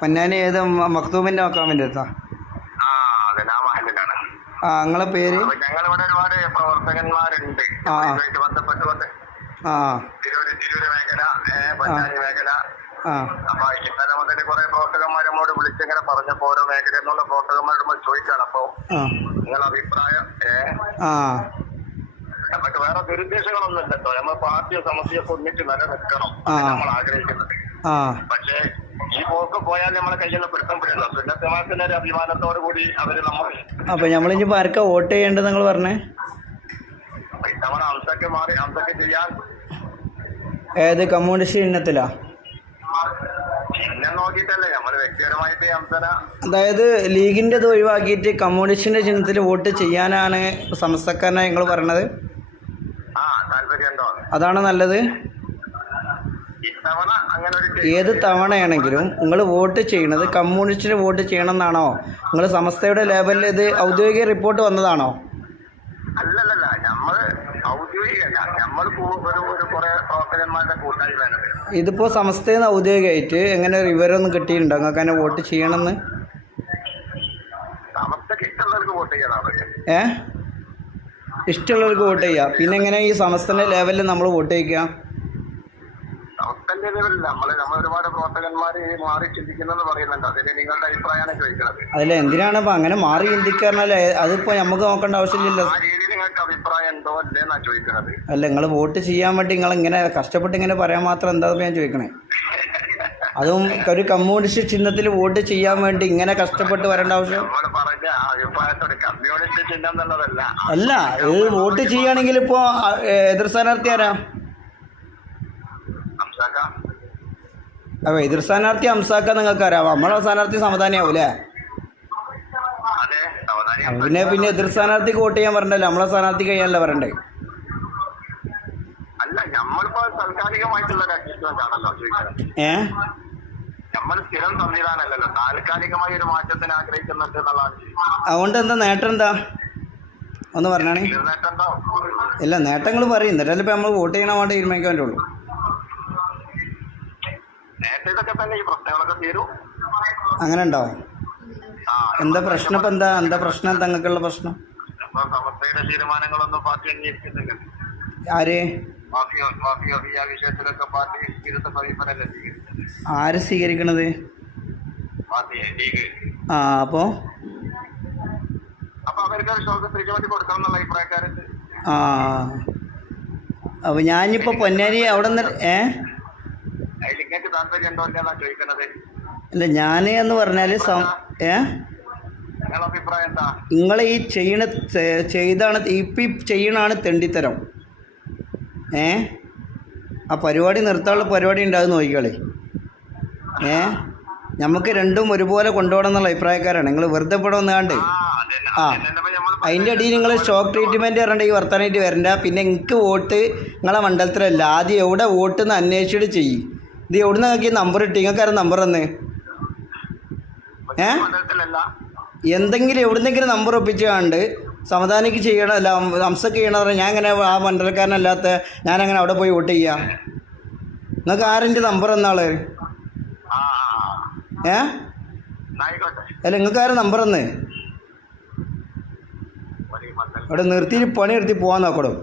പൊന്നാനി ഏത് മക്തൂമിന്റെ മക്കാൻ വേണ്ടി അടുത്താ ആ നിങ്ങളെ പേര്? ഞങ്ങളിവിടെ ഒരുപാട് പ്രവർത്തകന്മാരുണ്ട്. ബന്ധപ്പെട്ടുകൊണ്ട് ആ. തിരൂര് തിരൂര് മേഖല ഏ, പൊന്നാനി മേഖല. ആ. അപ്പൊ ഇന്നലെ മുതൽ കുറെ പ്രവർത്തകന്മാർ നമ്മോട് വിളിച്ചിങ്ങനെ പറഞ്ഞപ്പോ ഓരോ മേഖല എന്നുള്ള പ്രവർത്തകന്മാരോട് നമ്മൾ ചോദിക്കാണ്. അപ്പൊ ആ. നിങ്ങളുടെ അഭിപ്രായം ആ. നമുക്ക് വേറെ ദുരുദ്ദേശങ്ങളൊന്നും ഇല്ലട്ടോ നമ്മൾ പാർട്ടിയോ സമസ്യയൊക്കെ ഒന്നിച്ച് നിലനിൽക്കണം. നമ്മൾ ആഗ്രഹിക്കുന്നത് ആ. പക്ഷേ ഈ പോക്ക് പോയാൽ നമ്മളെ കയ്യിൽ നിന്ന് പിടുത്തം പിടില്ല സുന്നത്തമാക്കുന്ന ഒരു അഭിമാനത്തോടു കൂടി അവർ നമ്മൾ അപ്പോൾ നമ്മളിനിപ്പോൾ ആർക്കാ വോട്ട് ചെയ്യേണ്ടത് നിങ്ങൾ പറഞ്ഞേ? ഇത്തവണ അംസക്ക് മാറി അംസക്ക് ചെയ്യാൻ. ഏത് കമ്മ്യൂണിസ്റ്റ് ഇന്നത്തിലാ അതായത് ലീഗിന്റെ ഇത് ഒഴിവാക്കിയിട്ട് കമ്മ്യൂണിസ്റ്റിന്റെ ചിഹ്നത്തിൽ വോട്ട് ചെയ്യാനാണ് സമസ്തക്കാരനാണ് നിങ്ങൾ പറയണത് ഉണ്ടോ അതാണ് നല്ലത്? ഏത് തവണയാണെങ്കിലും നിങ്ങൾ വോട്ട് ചെയ്യണത് കമ്മ്യൂണിസ്റ്റിന് വോട്ട് ചെയ്യണമെന്നാണോ? നിങ്ങൾ സമസ്തയുടെ ലെവലിൽ ഇത് ഔദ്യോഗിക റിപ്പോർട്ട് വന്നതാണോ? അല്ലല്ലല്ല നമ്മൾ നമ്മൾ ഒരു കുറെ പ്രവർത്തകന്മാരുടെ സമസ്തയിൽ നിന്ന് ഔദ്യോഗികമായിട്ട് എങ്ങനെ വിവരമൊന്നും കിട്ടിയിട്ടുണ്ടോ? നിങ്ങൾക്ക് അങ്ങനെ വോട്ട് ചെയ്യണമെന്ന്? സമസ്തക്ക് ഇഷ്ടമുള്ളവർക്ക് വോട്ട് ചെയ്യാനാണ് ഏ? ഇഷ്ടമുള്ളവർക്ക് വോട്ട് ചെയ്യുക പിന്നെ എങ്ങനെ ഈ സമസ്തന്റെ ലെവലിൽ നമ്മൾ വോട്ട് ചെയ്യിക്കുക? ലെവലില്ല നമ്മൾ നമ്മൾ ഒരുപാട് മാറി ചിന്തിക്കുന്നെന്ന് പറയുന്നുണ്ട്. അതിന് നിങ്ങളുടെ അഭിപ്രായമാണ് ചോദിക്കുന്നത്. എന്തിനാണ് ഇപ്പൊ അങ്ങനെ മാറി ചിന്തിക്കാറല്ലേ അതിപ്പോ നമുക്ക് നോക്കേണ്ട ആവശ്യമില്ലല്ലോ. ആ രീതിയിൽ നിങ്ങൾക്ക് അഭിപ്രായം ഉണ്ടോ അല്ലേന്നാ ചോദിക്കുന്നത്. അല്ല നിങ്ങൾ വോട്ട് ചെയ്യാൻ വേണ്ടി നിങ്ങൾ ഇങ്ങനെ കഷ്ടപ്പെട്ട് ഇങ്ങനെ പറയാൻ മാത്രം എന്താ ഞാൻ ചോദിക്കണേ? അതും ഒരു കമ്മ്യൂണിസ്റ്റ് ചിഹ്നത്തിൽ വോട്ട് ചെയ്യാൻ വേണ്ടി ഇങ്ങനെ കഷ്ടപ്പെട്ട് വരേണ്ട ആവശ്യം? നമ്മൾ പറഞ്ഞ ആ അഭിപ്രായത്തോട് കമ്മ്യൂണിസ്റ്റ് ചിഹ്നം എന്നുള്ളതല്ല. അല്ല ഇത് വോട്ട് ചെയ്യുകയാണെങ്കിൽ ഇപ്പോ എതിർ സ്ഥാനാർത്ഥി ആരാ? അപ്പോൾ എതിർ സ്ഥാനാർത്ഥി അംസാക്ക നിങ്ങൾക്ക് അറിയാം നമ്മളെ സ്ഥാനാർത്ഥി സമാധാനിയാവൂലേ? പിന്നെ പിന്നെ എതിർ സ്ഥാനാർത്ഥിക്ക് വോട്ട് ചെയ്യാൻ പറഞ്ഞല്ലോ നമ്മളെ സ്ഥാനാർത്ഥി കഴിയാനല്ല പറയണ്ടേ ഏ? അതുകൊണ്ട് എന്താ നേട്ടം എന്താ? ഒന്ന് പറഞ്ഞാണേ. ഇല്ല നേട്ടങ്ങൾ പറയും. എന്നിട്ടല്ലേ ഇപ്പം നമ്മൾ വോട്ട് ചെയ്യണ വേണ്ടി തീരുമാനിക്കാൻ പറ്റുള്ളൂ. തന്നെ ഈ പ്രശ്നങ്ങളൊക്കെ തീരും. അങ്ങനെ ഉണ്ടോ എന്താ പ്രശ്നം ഇപ്പം എന്താ? എന്താ പ്രശ്നം? തങ്ങൾക്കുള്ള പ്രശ്നം? ഇപ്പൊ സമസ്തയുടെ തീരുമാനങ്ങളൊന്നും പാർട്ടി അംഗീകരിക്കുന്നില്ല. ആര്? വിഷയത്തിലൊക്കെ പാർട്ടി വിരുദ്ധ ആര് സ്വീകരിക്കണത്? ആ അപ്പോ? ആ. അപ്പൊ ഞാനിപ്പോ പൊന്നാനി അവിടെ നിന്ന് ഏ? ഇല്ലെന്നാ ചോദിക്കണത് അല്ല ഞാൻ എന്ന് പറഞ്ഞാൽ സം ഏ? നിങ്ങൾ ഈ ചെയ്യണ ചെയ്താണ് ഇപ്പം ഈ ചെയ്യണാണ് തെണ്ടിത്തരം. ഏ? ആ പരിപാടി നിർത്താനുള്ള പരിപാടി ഉണ്ടാകും നോക്കിക്കളി. ഏ? നമുക്ക് രണ്ടും ഒരുപോലെ കൊണ്ടുപോകണം എന്നുള്ള അഭിപ്രായക്കാരാണ്. നിങ്ങൾ വെറുതെ ഇവിടെ വന്നാണ്ട്. ആ അതിന്റെ അടിയിൽ നിങ്ങൾ ഷോക്ക് ട്രീറ്റ്മെന്റ് പറഞ്ഞിട്ട് ഈ വർത്തമാനമായിട്ട് വരണ്ട. പിന്നെ എനിക്ക് വോട്ട് നിങ്ങളെ മണ്ഡലത്തിലല്ല. ആദ്യം എവിടെ വോട്ട് എന്ന് അന്വേഷിച്ചിട്ട് ചെയ്യും. ഇത് എവിടുന്ന നിന്ന് നമ്പർ ആരും നിങ്ങൾക്കാരും നമ്പർ തന്നെ? ഏ? എന്തെങ്കിലും എവിടുന്നെങ്കിലും നമ്പർ ഒപ്പിച്ച് കണ്ട് സമാധാനിക്ക് ചെയ്യണം. അല്ല ഹംസക്ക് ചെയ്യണമെന്ന് ഞാൻ അങ്ങനെ ആ മണ്ഡലക്കാരനല്ലാത്ത ഞാനങ്ങനെ അവിടെ പോയി വോട്ട് ചെയ്യാം. നിങ്ങൾക്ക് ആരെന്റെ നമ്പർ എന്നാൾ. ഏ? അല്ല നിങ്ങൾക്ക് ആരും നമ്പർ എന്ന് അവിടെ നിർത്തിയിട്ട് പണി നിർത്തി പോകാൻ നോക്കണം